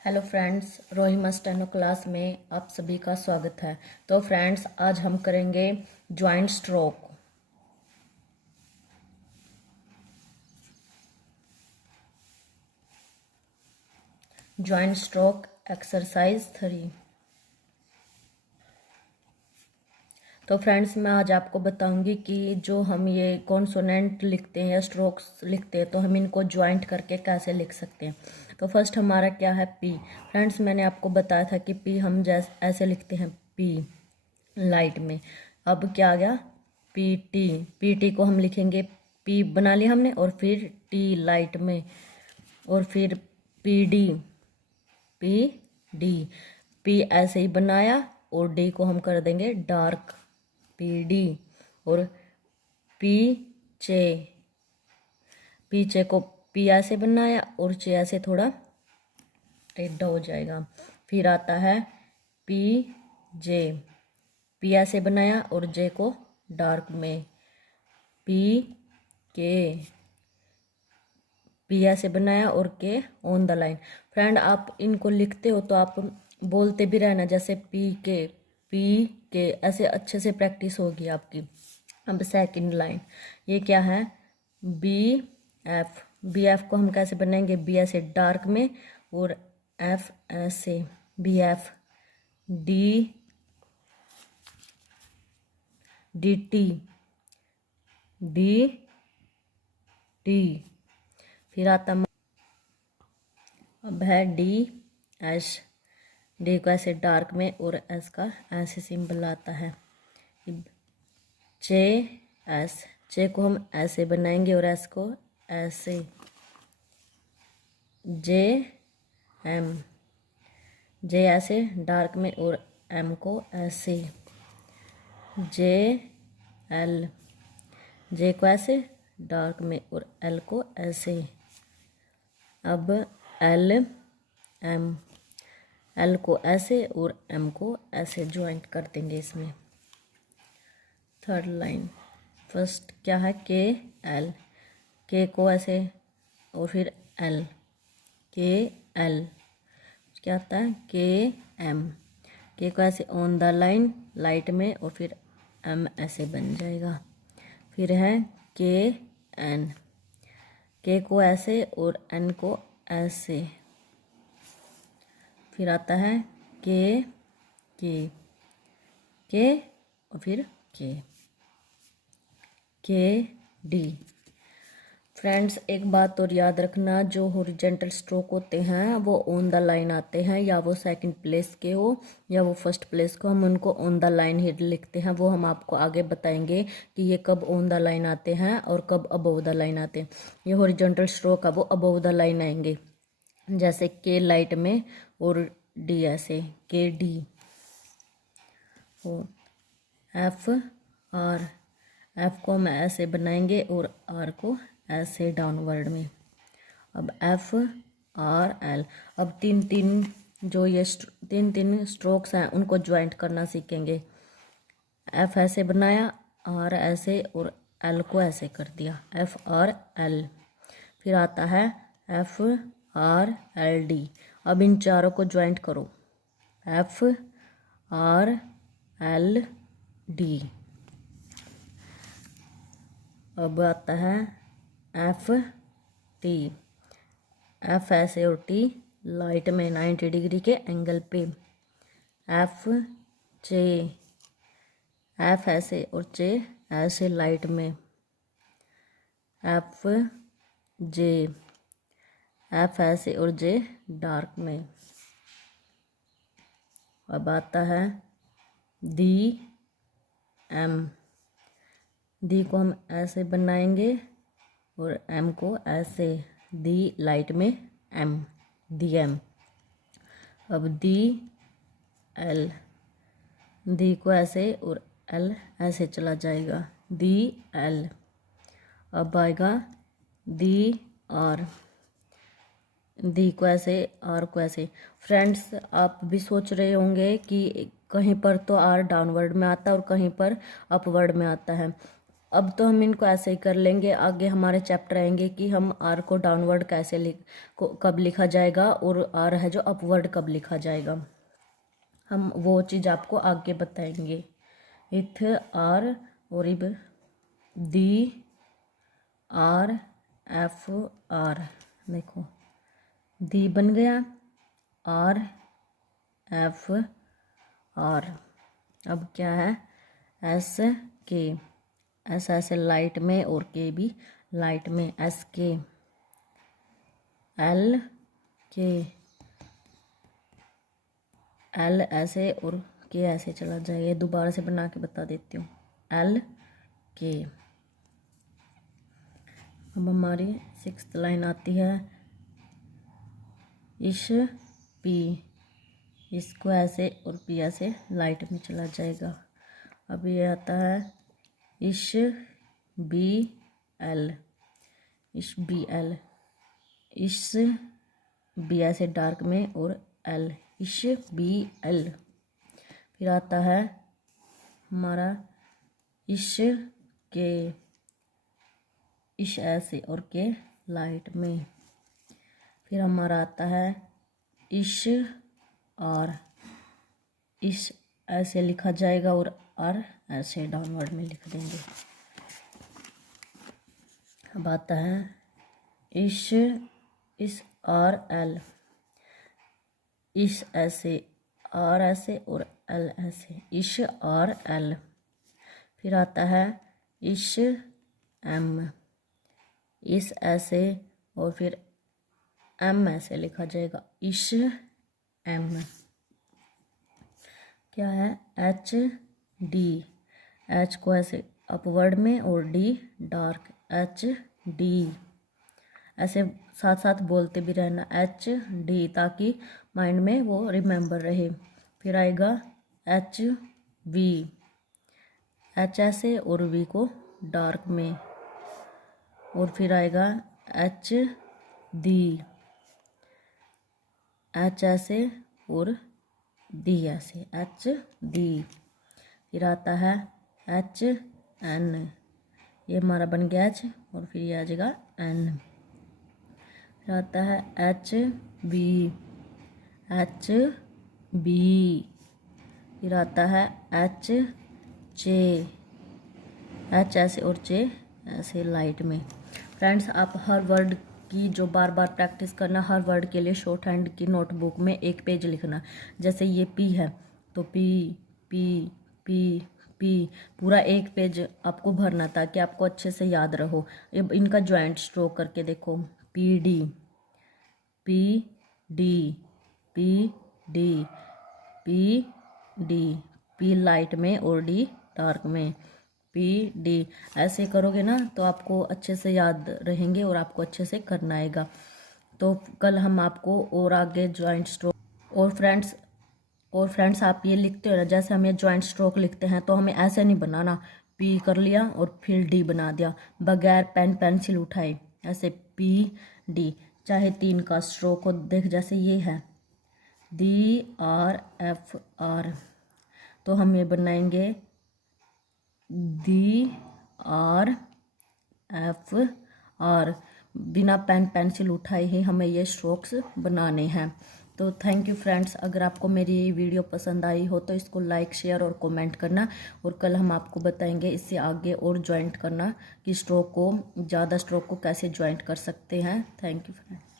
Hello friends, रोहिमा steno class में आप सभी का स्वागत है। तो फ्रेंड्स, आज हम करेंगे joint stroke. Joint stroke exercise 3। तो फ्रेंड्स, मैं आज आपको बताऊंगी कि जो हम ये कॉन्सोनेंट लिखते हैं या स्ट्रोक्स लिखते हैं तो हम इनको ज्वाइंट करके कैसे लिख सकते हैं। तो फर्स्ट हमारा क्या है, पी। फ्रेंड्स, मैंने आपको बताया था कि पी हम जैसे ऐसे लिखते हैं, पी लाइट में। अब क्या आ गया, पी टी। पी टी को हम लिखेंगे, पी बना लिया हमने और फिर टी लाइट में, और फिर P D. P D, P ऐसे ही बनाया और डी को हम कर देंगे डार्क, पी डी। और पी चे, पीछे को पी ऐसे बनाया और चे ऐसे थोड़ा टेढ़ा हो जाएगा। फिर आता है पी जे, पी ऐसे बनाया और जे को डार्क में, पी के, पी ऐसे बनाया और के ऑन द लाइन। फ्रेंड, आप इनको लिखते हो तो आप बोलते भी रहना, जैसे पी के ऐसे अच्छे से प्रैक्टिस होगी आपकी। अब सेकंड लाइन, ये क्या है, बी एफ। बी एफ को हम कैसे बनाएंगे, बी ऐसे डार्क में और एफ ऐसे, B F. D D T, D T. फिर आता अब है डी एस। डी को ऐसे डार्क में और एस का ऐसे सिंबल आता है। जे एस, जे को हम ऐसे बनाएंगे और एस को ऐसे। जे एम, जे ऐसे डार्क में और एम को ऐसे। जे एल, जे को ऐसे डार्क में और एल को ऐसे। अब एल एम, एल को ऐसे और एम को ऐसे ज्वाइंट कर देंगे इसमें। थर्ड लाइन, फर्स्ट क्या है, के एल। के को ऐसे और फिर एल, के एल। क्या आता है, के एम। के को ऐसे ऑन द लाइन लाइट में और फिर एम ऐसे बन जाएगा। फिर है के एन, के को ऐसे और एन को ऐसे। फिर आता है के और फिर के डी। फ्रेंड्स, एक बात और याद रखना, जो हॉरिजॉन्टल स्ट्रोक होते हैं वो ऑन द लाइन आते हैं, या वो सेकंड प्लेस के हो या वो फर्स्ट प्लेस को, हम उनको ऑन द लाइन ही लिखते हैं। वो हम आपको आगे बताएंगे कि ये कब ऑन द लाइन आते हैं और कब अबव द लाइन आते हैं। ये हॉरिजॉन्टल स्ट्रोक है वो अबव द लाइन आएंगे, जैसे के लाइट में और डी ऐसे, के डी। एफ आर, एफ को हम ऐसे बनाएंगे और आर को ऐसे डाउनवर्ड में। अब एफ आर एल। अब तीन तीन जो ये तीन स्ट्रोक्स हैं उनको ज्वाइंट करना सीखेंगे। एफ ऐसे बनाया, आर ऐसे और एल को ऐसे कर दिया, एफ आर एल। फिर आता है एफ आर एल डी। अब इन चारों को ज्वाइंट करो, एफ आर एल डी। अब आता है एफ टी। एफ ऐसे और टी लाइट में 90 डिग्री के एंगल पे। एफ जे, एफ ऐसे और जे ऐसे लाइट में। एफ जे, एफ ऐसे और जे डार्क में। अब आता है डी एम। डी को हम ऐसे बनाएंगे और एम को ऐसे, डी लाइट में एम, डी एम। अब डी एल, डी को ऐसे और एल ऐसे चला जाएगा, डी एल। अब आएगा डी आर, डी को ऐसे आर को ऐसे। फ्रेंड्स, आप भी सोच रहे होंगे कि कहीं पर तो आर डाउनवर्ड में आता है और कहीं पर अपवर्ड में आता है। अब तो हम इनको ऐसे ही कर लेंगे। आगे हमारे चैप्टर आएंगे कि हम आर को डाउनवर्ड कैसे कब लिखा जाएगा और आर है जो अपवर्ड कब लिखा जाएगा। हम वो चीज़ आपको आगे बताएंगे। इथ आर और इब दी आर एफ आर, देखो दी बन गया, आर एफ आर। अब क्या है, एस के, एस ऐसे लाइट में और के भी लाइट में, एस के, एल के, एल ऐसे और के ऐसे चला जाएगा। दोबारा से बना के बता देती हूँ, एल के। अब हमारी 6th लाइन आती है, इश पी, इसको ऐसे और पी ऐसे लाइट में चला जाएगा। अब ये आता है इश बी एल, इश बी एल, इश बी ऐसे डार्क में और एल, इश बी एल। फिर आता है हमारा इश के, इश ऐसे और के लाइट में। फिर हमारा आता है इश आर, इश ऐसे लिखा जाएगा और आर ऐसे डाउनवर्ड में लिख देंगे। अब आता है इश, इस आर एल, इश ऐसे, आर ऐसे और एल ऐसे, इश आर एल। फिर आता है इश एम, इस ऐसे और फिर एम ऐसे लिखा जाएगा, इश एम। क्या है, एच डी, एच को ऐसे अपवर्ड में और डी डार्क, एच डी ऐसे साथ साथ बोलते भी रहना, एच डी, ताकि माइंड में वो रिमेंबर रहे। फिर आएगा एच वी, एच ऐसे और वी को डार्क में। और फिर आएगा एच डी, एच ऐसे और डी ऐसे, एच डी। फिर आता है एच एन, ये हमारा बन गया एच और फिर ये आ जाएगा एन। फिर आता है एच बी, एच बी। फिर आता है एच चे, एच ऐसे और चे ऐसे लाइट में। फ्रेंड्स, आप हर वर्ड की जो बार बार प्रैक्टिस करना, हर वर्ड के लिए शॉर्ट हैंड की नोटबुक में एक पेज लिखना। जैसे ये पी है तो पी पी पी पी, पूरा एक पेज आपको भरना ताकि आपको अच्छे से याद रहो। अब इनका ज्वाइंट स्ट्रोक करके देखो, P D, P D, P D, P D, P light में और डी डार्क में, पी डी। ऐसे करोगे ना तो आपको अच्छे से याद रहेंगे और आपको अच्छे से करना आएगा। तो कल हम आपको और आगे ज्वाइंट स्ट्रोक, और फ्रेंड्स आप ये लिखते हो ना, जैसे हम ये ज्वाइंट स्ट्रोक लिखते हैं तो हमें ऐसे नहीं बनाना, पी कर लिया और फिर डी बना दिया बगैर पेन पेंसिल उठाए, ऐसे पी डी। चाहे 3 का स्ट्रोक हो, देख जैसे ये है डी आर एफ आर, तो हम ये बनाएंगे डी आर एफ आर, बिना पेन पेंसिल उठाए ही हमें ये स्ट्रोक्स बनाने हैं। तो थैंक यू फ्रेंड्स, अगर आपको मेरी ये वीडियो पसंद आई हो तो इसको लाइक शेयर और कमेंट करना। और कल हम आपको बताएंगे इससे आगे और ज्वाइंट करना कि स्ट्रोक को, ज़्यादा स्ट्रोक को कैसे ज्वाइंट कर सकते हैं। Thank you friends.